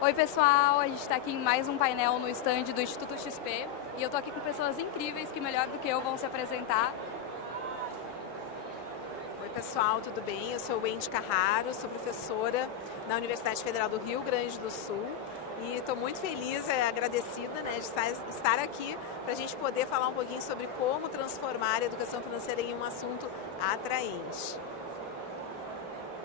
Oi pessoal, a gente está aqui em mais um painel no stand do Instituto XP e eu estou aqui com pessoas incríveis que melhor do que eu vão se apresentar. Oi pessoal, tudo bem? Eu sou Wendy Carraro, sou professora na Universidade Federal do Rio Grande do Sul e estou muito feliz e agradecida, né, de estar aqui para a gente poder falar um pouquinho sobre como transformar a educação financeira em um assunto atraente.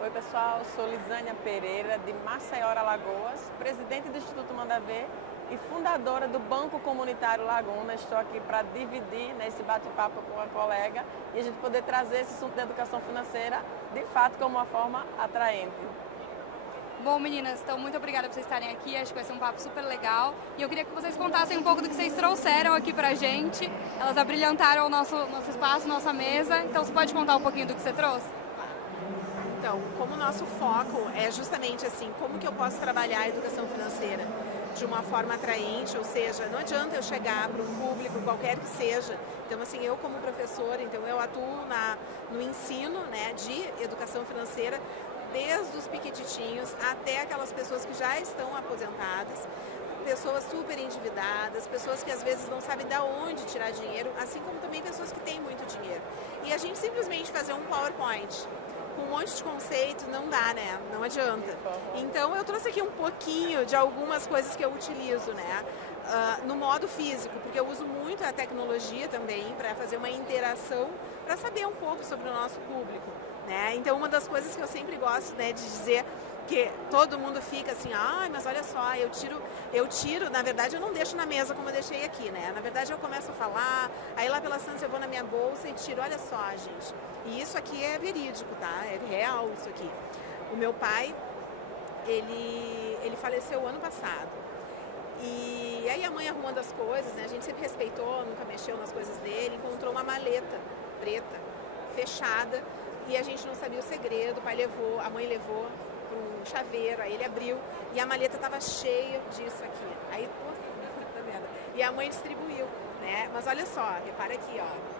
Oi pessoal, sou Lisânia Pereira, de Maceió, Alagoas, presidente do Instituto Manda Ver e fundadora do Banco Comunitário Laguna. Estou aqui para dividir nesse bate-papo com a colega e a gente poder trazer esse assunto da educação financeira, de fato, como uma forma atraente. Bom, meninas, então muito obrigada por vocês estarem aqui, acho que vai ser um papo super legal. E eu queria que vocês contassem um pouco do que vocês trouxeram aqui pra gente. Elas abrilhantaram o nosso espaço, nossa mesa, então você pode contar um pouquinho do que você trouxe? Então, como o nosso foco é justamente assim, como que eu posso trabalhar a educação financeira de uma forma atraente, ou seja, não adianta eu chegar para um público qualquer que seja. Então, assim, eu como professora, então eu atuo no ensino, né, de educação financeira, desde os piquititinhos até aquelas pessoas que já estão aposentadas, pessoas super endividadas, pessoas que às vezes não sabem de onde tirar dinheiro, assim como também pessoas que têm muito dinheiro. E a gente simplesmente fazer um PowerPoint com um monte de conceito não dá, né? Não adianta. Então eu trouxe aqui um pouquinho de algumas coisas que eu utilizo, né? No modo físico, porque eu uso muito a tecnologia também para fazer uma interação, para saber um pouco sobre o nosso público, né? Então uma das coisas que eu sempre gosto, né, de dizer, que todo mundo fica assim, ai, mas olha só, eu tiro, na verdade eu não deixo na mesa como eu deixei aqui, né? Na verdade eu começo a falar, aí lá pelas tantas eu vou na minha bolsa e tiro, olha só, gente. E isso aqui é verídico, tá? É real isso aqui. O meu pai, ele faleceu ano passado. E aí a mãe arrumando as coisas, né? A gente sempre respeitou, nunca mexeu nas coisas dele, encontrou uma maleta preta, fechada, e a gente não sabia o segredo, o pai levou, a mãe levou um chaveiro, aí ele abriu e a maleta estava cheia disso aqui. Aí, tá vendo? E a mãe distribuiu, né? Mas olha só, repara aqui, ó.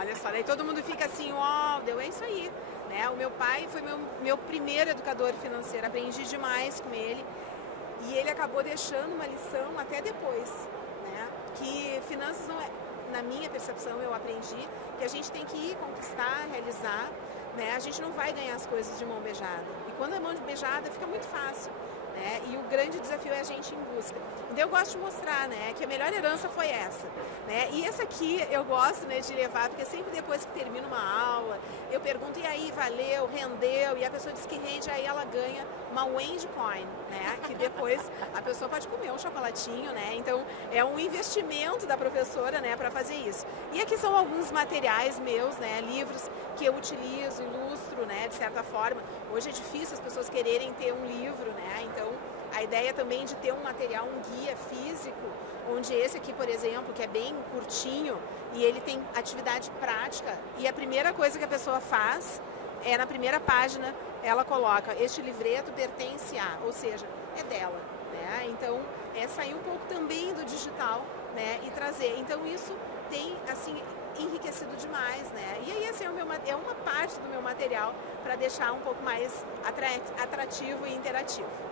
Olha só, daí todo mundo fica assim, ó, deu, é isso aí, né? O meu pai foi meu primeiro educador financeiro, aprendi demais com ele e ele acabou deixando uma lição até depois, né? Que finanças não é, na minha percepção, eu aprendi que a gente tem que ir conquistar, realizar, né? A gente não vai ganhar as coisas de mão beijada. E quando é mão beijada, fica muito fácil, né? E o grande desafio é a gente ir em busca. Então eu gosto de mostrar, né, que a melhor herança foi essa, né? E essa aqui eu gosto, né, de levar, porque sempre depois que termina uma aula, eu pergunto, e aí, valeu, rendeu? E a pessoa diz que rende, aí ela ganha uma Wendy Coin, né? Que depois a pessoa pode comer um chocolatinho, né? Então é um investimento da professora, né, para fazer isso. E aqui são alguns materiais meus, né, livros que eu utilizo, ilustro, né, de certa forma. Hoje é difícil as pessoas quererem ter um livro, né? Então a ideia também de ter um material, um guia físico, onde esse aqui, por exemplo, que é bem curtinho e ele tem atividade prática, e a primeira coisa que a pessoa faz é, na primeira página, ela coloca, este livreto pertence a, ou seja, é dela, né? Então, é sair um pouco também do digital, né, e trazer. Então, isso tem, assim, enriquecido demais, né? E aí, assim, é uma parte do meu material para deixar um pouco mais atrativo e interativo.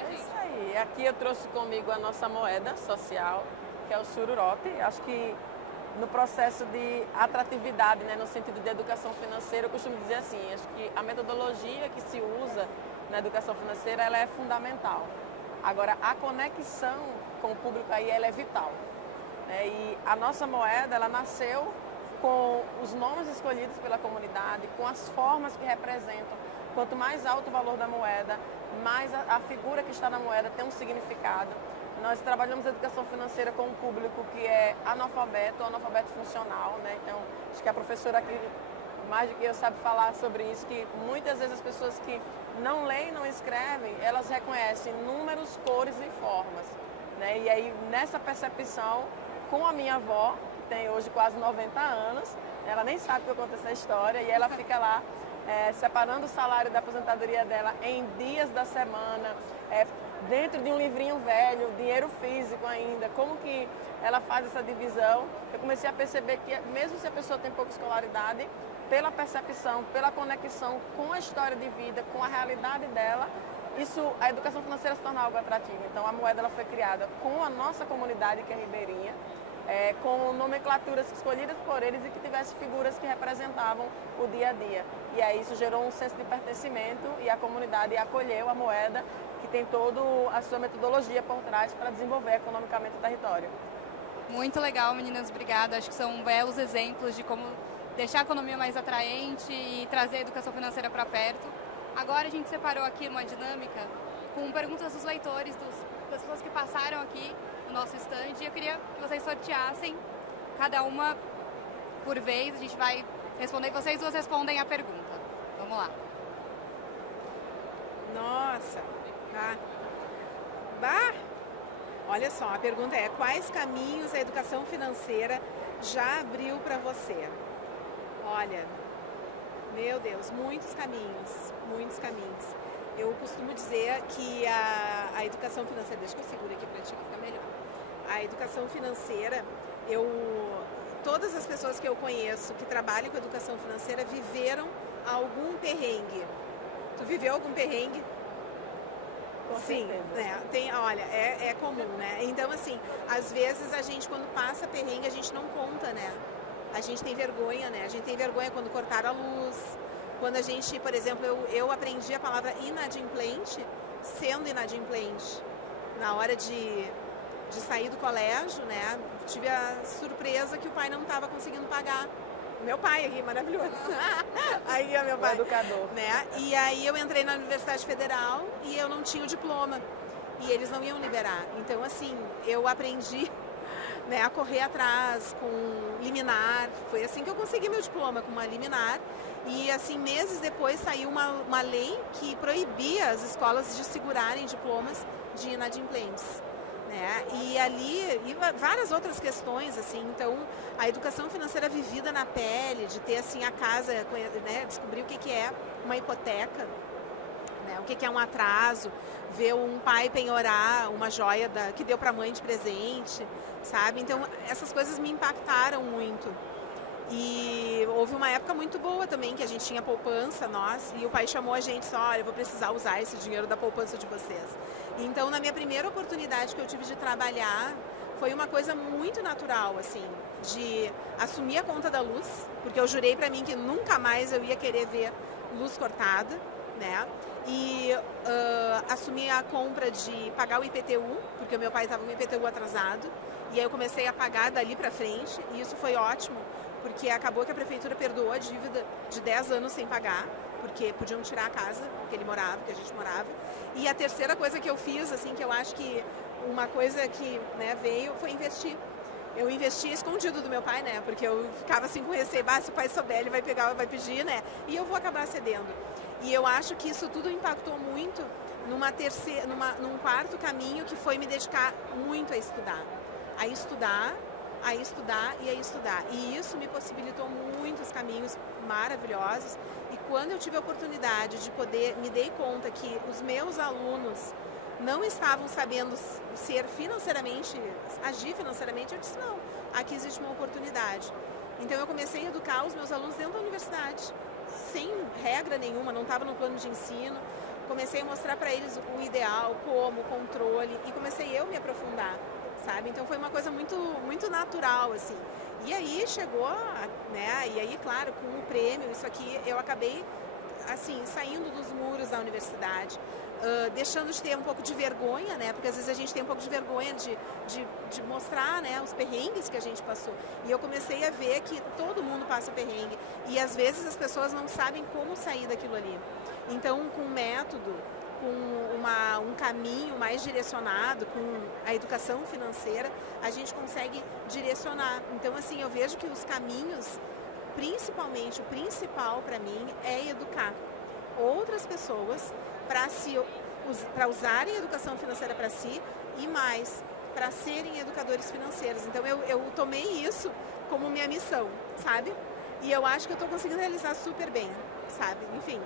É isso aí. Aqui eu trouxe comigo a nossa moeda social, que é o Sururope. Acho que no processo de atratividade, né, no sentido de educação financeira, eu costumo dizer assim, acho que a metodologia que se usa na educação financeira, ela é fundamental. Agora, a conexão com o público aí, ela é vital, né? E a nossa moeda, ela nasceu com os nomes escolhidos pela comunidade, com as formas que representam. Quanto mais alto o valor da moeda, mais a figura que está na moeda tem um significado. Nós trabalhamos a educação financeira com um público que é analfabeto funcional, né? Então, acho que a professora aqui, mais do que eu, sabe falar sobre isso, que muitas vezes as pessoas que não leem, não escrevem, elas reconhecem números, cores e formas, né? E aí, nessa percepção, com a minha avó, que tem hoje quase 90 anos, ela nem sabe que eu conto essa história, e ela fica lá separando o salário da aposentadoria dela em dias da semana, dentro de um livrinho velho, dinheiro físico ainda, como que ela faz essa divisão. Eu comecei a perceber que mesmo se a pessoa tem pouca escolaridade, pela percepção, pela conexão com a história de vida, com a realidade dela, a educação financeira se tornar algo atrativo. Então a moeda ela foi criada com a nossa comunidade, que é ribeirinha, com nomenclaturas escolhidas por eles e que tivesse figuras que representavam o dia a dia. E aí isso gerou um senso de pertencimento e a comunidade acolheu a moeda, que tem toda a sua metodologia por trás para desenvolver economicamente o território. Muito legal, meninas, obrigada. Acho que são belos exemplos de como deixar a economia mais atraente e trazer a educação financeira para perto. Agora a gente separou aqui uma dinâmica com perguntas dos leitores, das pessoas que passaram aqui no nosso stand. E eu queria que vocês sorteassem, cada uma por vez. A gente vai responder, vocês duas respondem a pergunta. Vamos lá. Nossa, tá. Bah! Olha só, a pergunta é: quais caminhos a educação financeira já abriu para você? Olha, meu Deus, muitos caminhos, muitos caminhos. Eu costumo dizer que a educação financeira, deixa que eu seguro aqui para ti que fica melhor. A educação financeira, todas as pessoas que eu conheço que trabalham com educação financeira viveram algum perrengue. Tu viveu algum perrengue? Sim, né? Olha, é comum, né? Então, assim, às vezes a gente, quando passa perrengue, a gente não conta, né? A gente tem vergonha, né? A gente tem vergonha quando cortaram a luz, quando a gente, por exemplo, eu aprendi a palavra inadimplente sendo inadimplente. Na hora de sair do colégio, né? Tive a surpresa que o pai não estava conseguindo pagar. Meu pai aqui, maravilhoso. Aí, ó, meu pai. O educador. Né? E aí eu entrei na Universidade Federal e eu não tinha o diploma. E eles não iam liberar. Então, assim, eu aprendi, né, a correr atrás com liminar. Foi assim que eu consegui meu diploma, com uma liminar. E, assim, meses depois saiu uma lei que proibia as escolas de segurarem diplomas de inadimplentes. Né? E várias outras questões, assim. Então, a educação financeira vivida na pele, de ter, assim, a casa, né, descobrir o que é uma hipoteca, né, o que é um atraso, ver um pai penhorar uma joia que deu para a mãe de presente, sabe? Então, essas coisas me impactaram muito. E houve uma época muito boa também, que a gente tinha poupança, nós, e o pai chamou a gente só: olha, eu vou precisar usar esse dinheiro da poupança de vocês. Então, na minha primeira oportunidade que eu tive de trabalhar, foi uma coisa muito natural, assim, de assumir a conta da luz, porque eu jurei pra mim que nunca mais eu ia querer ver luz cortada, né? E assumir a compra de pagar o IPTU, porque o meu pai estava com o IPTU atrasado, e aí eu comecei a pagar dali pra frente, e isso foi ótimo, porque acabou que a prefeitura perdoou a dívida de 10 anos sem pagar, porque podiam tirar a casa que ele morava, que a gente morava. E a terceira coisa que eu fiz, assim, que eu acho que uma coisa que, né, veio, foi investir. Eu investi escondido do meu pai, né, porque eu ficava assim com receio: se o pai souber, ele vai pegar, vai pedir, né, e eu vou acabar cedendo. E eu acho que isso tudo impactou muito num quarto caminho, que foi me dedicar muito a estudar. A estudar e a estudar. E isso me possibilitou muitos caminhos maravilhosos. E quando eu tive a oportunidade de poder, me dei conta que os meus alunos não estavam sabendo agir financeiramente, eu disse: não, aqui existe uma oportunidade. Então eu comecei a educar os meus alunos dentro da universidade, sem regra nenhuma, não estava no plano de ensino. Comecei a mostrar para eles o ideal, como, o controle, e comecei eu me aprofundar. Sabe? Então foi uma coisa muito, muito natural, assim. E aí chegou, né? E aí, claro, com o prêmio, isso aqui, eu acabei, assim, saindo dos muros da universidade, deixando de ter um pouco de vergonha, né? Porque às vezes a gente tem um pouco de vergonha de mostrar, né, os perrengues que a gente passou. E eu comecei a ver que todo mundo passa perrengue. E às vezes as pessoas não sabem como sair daquilo ali. Então, com método, com um caminho mais direcionado, com a educação financeira, a gente consegue direcionar. Então, assim, eu vejo que os caminhos, principalmente, o principal para mim é educar outras pessoas para usarem a educação financeira para si e mais, para serem educadores financeiros. Então, eu tomei isso como minha missão, sabe? E eu acho que eu estou conseguindo realizar super bem, sabe? Enfim.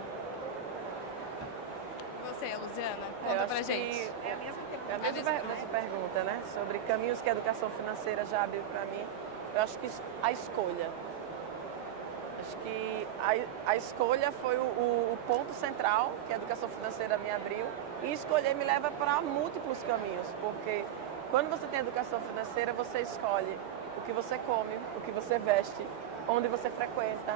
Você, Luciana, conta pra gente. É a mesma pergunta, né? Sobre caminhos que a educação financeira já abriu para mim. Eu acho que a escolha. acho que a escolha foi o ponto central que a educação financeira me abriu, e escolher me leva para múltiplos caminhos, porque quando você tem educação financeira, você escolhe o que você come, o que você veste, onde você frequenta,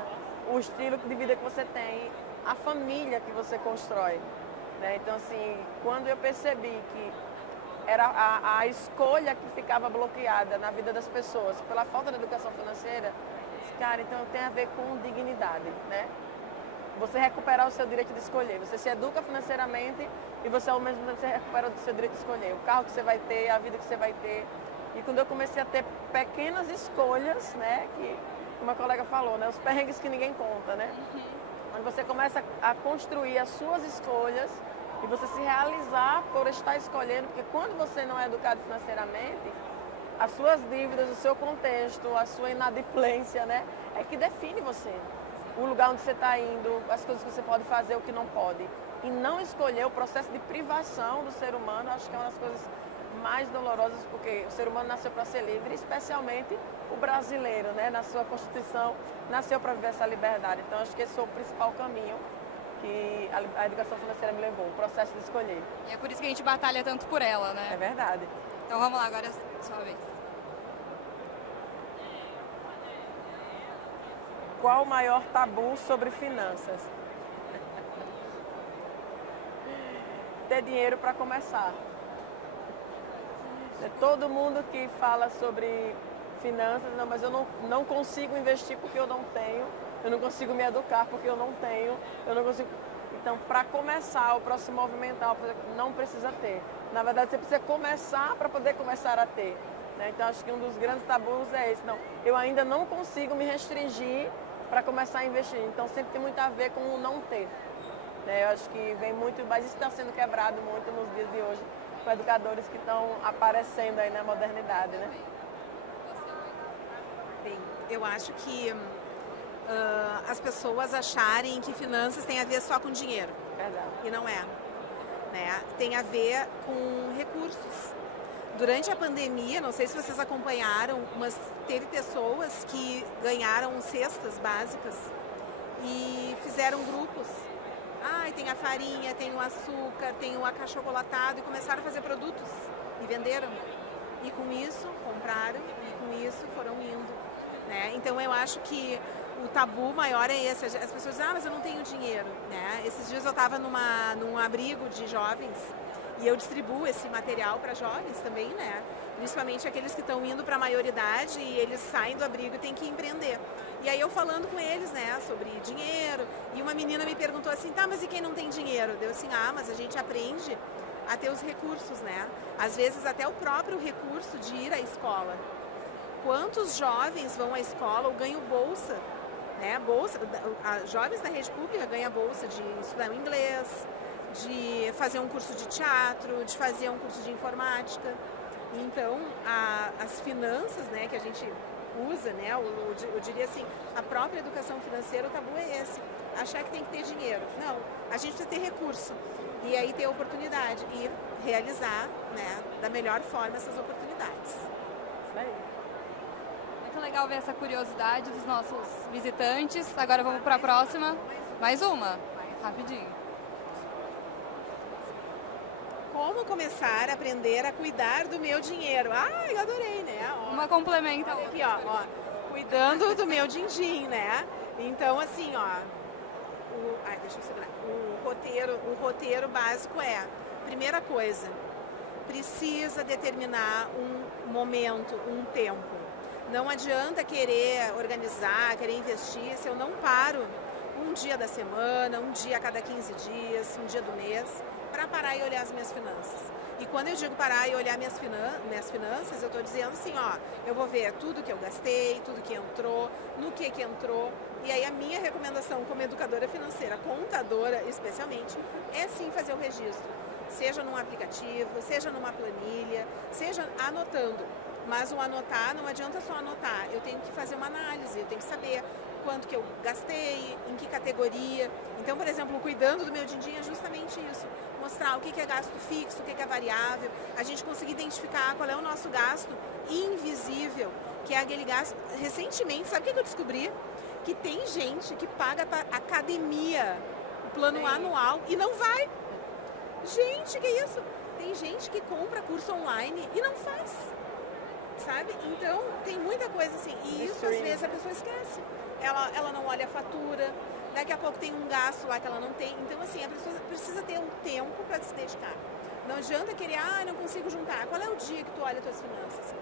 o estilo de vida que você tem, a família que você constrói, né? Então, assim, quando eu percebi que era a escolha que ficava bloqueada na vida das pessoas pela falta de educação financeira, eu disse, cara, então tem a ver com dignidade, né? Você recuperar o seu direito de escolher. Você se educa financeiramente e você ao mesmo tempo recupera o seu direito de escolher. O carro que você vai ter, a vida que você vai ter. E quando eu comecei a ter pequenas escolhas, né, que como a colega falou, né, os perrengues que ninguém conta, né? Quando você começa a construir as suas escolhas e você se realizar por estar escolhendo, porque quando você não é educado financeiramente, as suas dívidas, o seu contexto, a sua inadimplência, né, é que define você. O lugar onde você está indo, as coisas que você pode fazer, o que não pode. E não escolher o processo de privação do ser humano, acho que é uma das coisas mais dolorosas, porque o ser humano nasceu para ser livre, especialmente o brasileiro, né, na sua Constituição, nasceu para viver essa liberdade. Então, acho que esse foi o principal caminho que a educação financeira me levou, o processo de escolher. E é por isso que a gente batalha tanto por ela, né? É verdade. Então vamos lá, agora é a sua vez. Qual o maior tabu sobre finanças? Ter dinheiro para começar. Todo mundo que fala sobre finanças, não, mas eu não consigo investir porque eu não tenho, eu não consigo me educar porque eu não tenho, eu não consigo. Então, para começar o próximo movimental, não precisa ter. Na verdade, você precisa começar para poder começar a ter, né? Então, acho que um dos grandes tabus é esse. Não, eu ainda não consigo me restringir para começar a investir. Então, sempre tem muito a ver com o não ter, né? Eu acho que vem muito, mas isso está sendo quebrado muito nos dias de hoje, com educadores que estão aparecendo aí na modernidade, né? Bem, eu acho que as pessoas acharem que finanças tem a ver só com dinheiro. Verdade. E não é, né? Tem a ver com recursos. Durante a pandemia, não sei se vocês acompanharam, mas teve pessoas que ganharam cestas básicas e fizeram grupos. Tem a farinha, tem o açúcar, tem o achocolatado, e começaram a fazer produtos e venderam. E com isso compraram e com isso foram indo, né? Então eu acho que o tabu maior é esse. As pessoas dizem, mas eu não tenho dinheiro, né? Esses dias eu estava num abrigo de jovens e eu distribuo esse material para jovens também, né? Principalmente aqueles que estão indo para a maioridade e eles saem do abrigo e têm que empreender. E aí eu falando com eles, né, sobre dinheiro, e uma menina me perguntou assim, tá, mas e quem não tem dinheiro? Deu assim, mas a gente aprende a ter os recursos, né? Às vezes até o próprio recurso de ir à escola. Quantos jovens vão à escola ou ganham bolsa, né? Bolsa, jovens da rede pública ganham bolsa de estudar inglês, de fazer um curso de teatro, de fazer um curso de informática. Então, as finanças, né, que a gente usa, né, eu diria assim, a própria educação financeira, o tabu é esse, achar que tem que ter dinheiro. Não, a gente precisa ter recurso e aí ter oportunidade e realizar, né, da melhor forma essas oportunidades. Isso aí. Muito legal ver essa curiosidade dos nossos visitantes. Agora vamos para a próxima. Mais uma, rapidinho. Como começar a aprender a cuidar do meu dinheiro? Eu adorei, né? Uma complementa a outra. Aqui, ó, cuidando do meu din-din, né? Então, assim, deixa eu segurar. O roteiro básico é, primeira coisa, precisa determinar um momento, um tempo. Não adianta querer organizar, querer investir, se eu não paro um dia da semana, um dia a cada 15 dias, um dia do mês, para parar e olhar as minhas finanças. E quando eu digo parar e olhar minhas finanças, eu estou dizendo assim, eu vou ver tudo que eu gastei, tudo que entrou, no que entrou. E aí a minha recomendação como educadora financeira, contadora especialmente, é sim fazer o registro. Seja num aplicativo, seja numa planilha, seja anotando. Mas o anotar, não adianta só anotar, eu tenho que fazer uma análise, eu tenho que saber quanto que eu gastei, em que categoria. Então, por exemplo, cuidando do meu din-din é justamente isso. Mostrar o que é gasto fixo, o que é variável. A gente conseguir identificar qual é o nosso gasto invisível, que é aquele gasto... Recentemente, sabe o que eu descobri? que tem gente que paga para academia, o plano Sim. anual, e não vai. Gente, que isso? Tem gente que compra curso online e não faz, sabe? Então, tem muita coisa assim. E isso, às vezes, a pessoa esquece. Ela não olha a fatura, daqui a pouco tem um gasto lá que ela não tem. Então, assim, a pessoa precisa ter um tempo para se dedicar. Não adianta querer, não consigo juntar. Qual é o dia que tu olha as tuas finanças?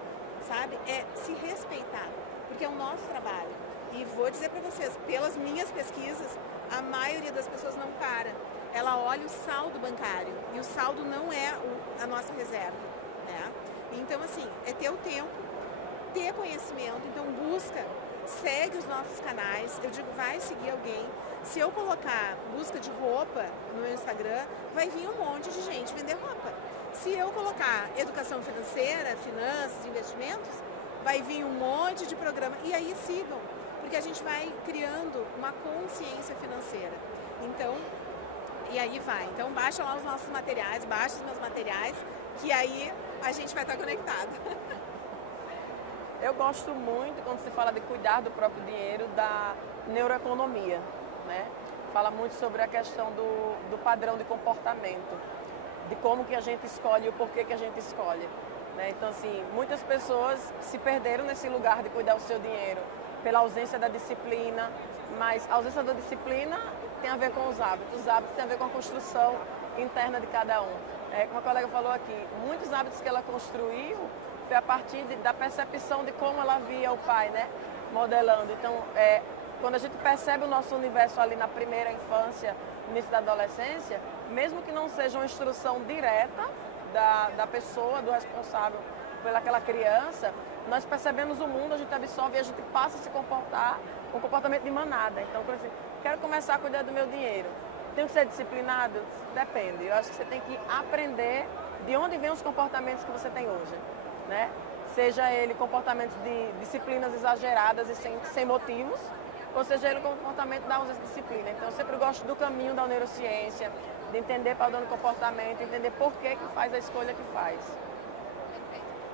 Sabe? É se respeitar, porque é o nosso trabalho. E vou dizer para vocês, pelas minhas pesquisas, a maioria das pessoas não para. Ela olha o saldo bancário e o saldo não é a nossa reserva, né? Então, assim, é ter o tempo, ter conhecimento. Então, busca, segue os nossos canais. Eu digo, vai seguir alguém. Se eu colocar busca de roupa no meu Instagram, vai vir um monte de gente vender roupa. Se eu colocar educação financeira, finanças, investimentos, vai vir um monte de programa. E aí sigam, porque a gente vai criando uma consciência financeira. Então, e aí vai. Então, baixa lá os nossos materiais, baixa os meus materiais, que aí a gente vai estar conectado. Eu gosto muito, quando se fala de cuidar do próprio dinheiro, da neuroeconomia, né? Fala muito sobre a questão do padrão de comportamento, de como que a gente escolhe e o porquê que a gente escolhe, né? Então, assim, muitas pessoas se perderam nesse lugar de cuidar do seu dinheiro pela ausência da disciplina, mas a ausência da disciplina tem a ver com os hábitos têm a ver com a construção interna de cada um. Como a colega falou aqui, muitos hábitos que ela construiu foi a partir da percepção de como ela via o pai, né, modelando. Então, quando a gente percebe o nosso universo ali na primeira infância, no início da adolescência, mesmo que não seja uma instrução direta da pessoa, do responsável pelaquela criança, nós percebemos o mundo, a gente absorve e a gente passa a se comportar com comportamento de manada. Então, por exemplo, quero começar a cuidar do meu dinheiro. Tenho que ser disciplinado? Depende. Eu acho que você tem que aprender de onde vêm os comportamentos que você tem hoje, né? Seja ele comportamentos de disciplinas exageradas e sem motivos, ou seja ele comportamento da ausência de disciplina. Então, eu sempre gosto do caminho da neurociência, de entender padrão de comportamento, entender por que faz a escolha que faz.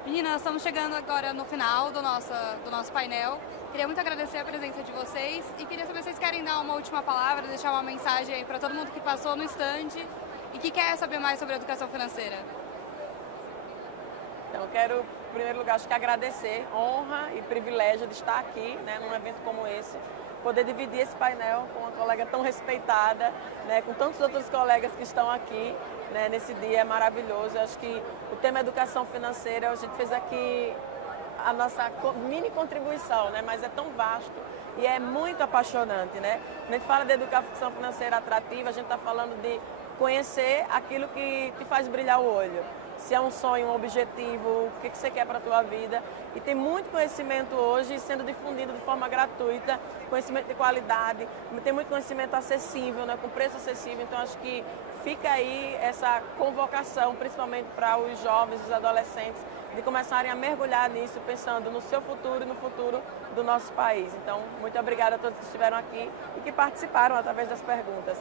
Meninas, estamos chegando agora no final do nosso painel. Queria muito agradecer a presença de vocês e queria saber se vocês querem dar uma última palavra, deixar uma mensagem aí para todo mundo que passou no stand e que quer saber mais sobre a educação financeira. Então, eu quero, em primeiro lugar, acho que agradecer, honra e privilégio de estar aqui, né, num evento como esse, poder dividir esse painel com uma colega tão respeitada, né, com tantos outros colegas que estão aqui, né, nesse dia é maravilhoso. Eu acho que o tema educação financeira, a gente fez aqui a nossa mini contribuição, né, mas é tão vasto e é muito apaixonante, né? Quando a gente fala de educação financeira atrativa, a gente está falando de conhecer aquilo que te faz brilhar o olho. Se é um sonho, um objetivo, o que você quer para a tua vida. E tem muito conhecimento hoje sendo difundido de forma gratuita, conhecimento de qualidade, tem muito conhecimento acessível, né, com preço acessível. Então, acho que fica aí essa convocação, principalmente para os jovens, os adolescentes, de começarem a mergulhar nisso, pensando no seu futuro e no futuro do nosso país. Então, muito obrigada a todos que estiveram aqui e que participaram através das perguntas.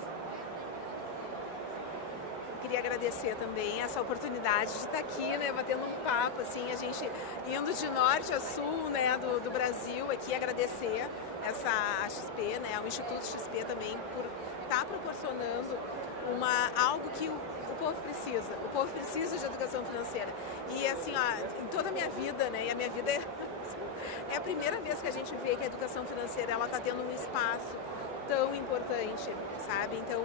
Queria agradecer também essa oportunidade de estar aqui, né, batendo um papo, assim, a gente indo de norte a sul, né, do Brasil, aqui agradecer a XP, né, o Instituto XP também por estar proporcionando algo que o povo precisa. O povo precisa de educação financeira. E assim, em toda a minha vida, né, e a minha vida é a primeira vez que a gente vê que a educação financeira ela está tendo um espaço tão importante, sabe? Então,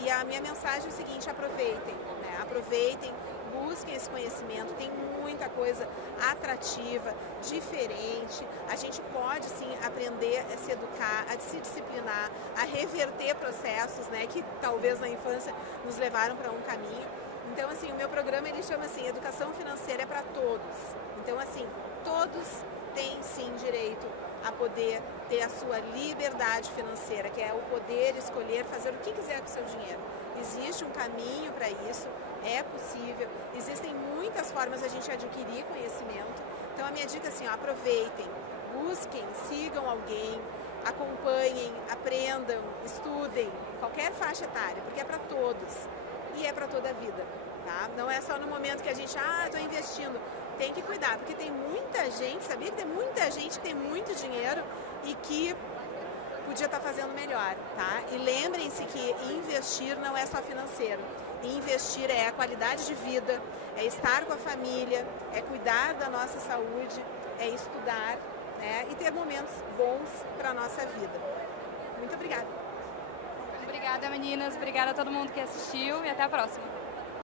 e a minha mensagem é o seguinte: aproveitem, né? Aproveitem, busquem esse conhecimento, tem muita coisa atrativa, diferente. A gente pode, sim, aprender a se educar, a se disciplinar, a reverter processos, né, que talvez na infância nos levaram para um caminho. Então, assim, o meu programa ele chama assim, Educação Financeira é para todos. Então, assim, todos têm, sim, direito a poder ter a sua liberdade financeira, que é o poder escolher fazer o que quiser com o seu dinheiro. Existe um caminho para isso, é possível, existem muitas formas de a gente adquirir conhecimento. Então a minha dica é assim, aproveitem, busquem, sigam alguém, acompanhem, aprendam, estudem, qualquer faixa etária, porque é para todos e é para toda a vida, tá? Não é só no momento que a gente, estou investindo. Tem que cuidar, porque tem muita gente, sabia que tem muita gente que tem muito dinheiro e que podia estar fazendo melhor, tá? E lembrem-se que investir não é só financeiro. Investir é a qualidade de vida, é estar com a família, é cuidar da nossa saúde, é estudar, né? E ter momentos bons para a nossa vida. Muito obrigada. Obrigada, meninas. Obrigada a todo mundo que assistiu e até a próxima.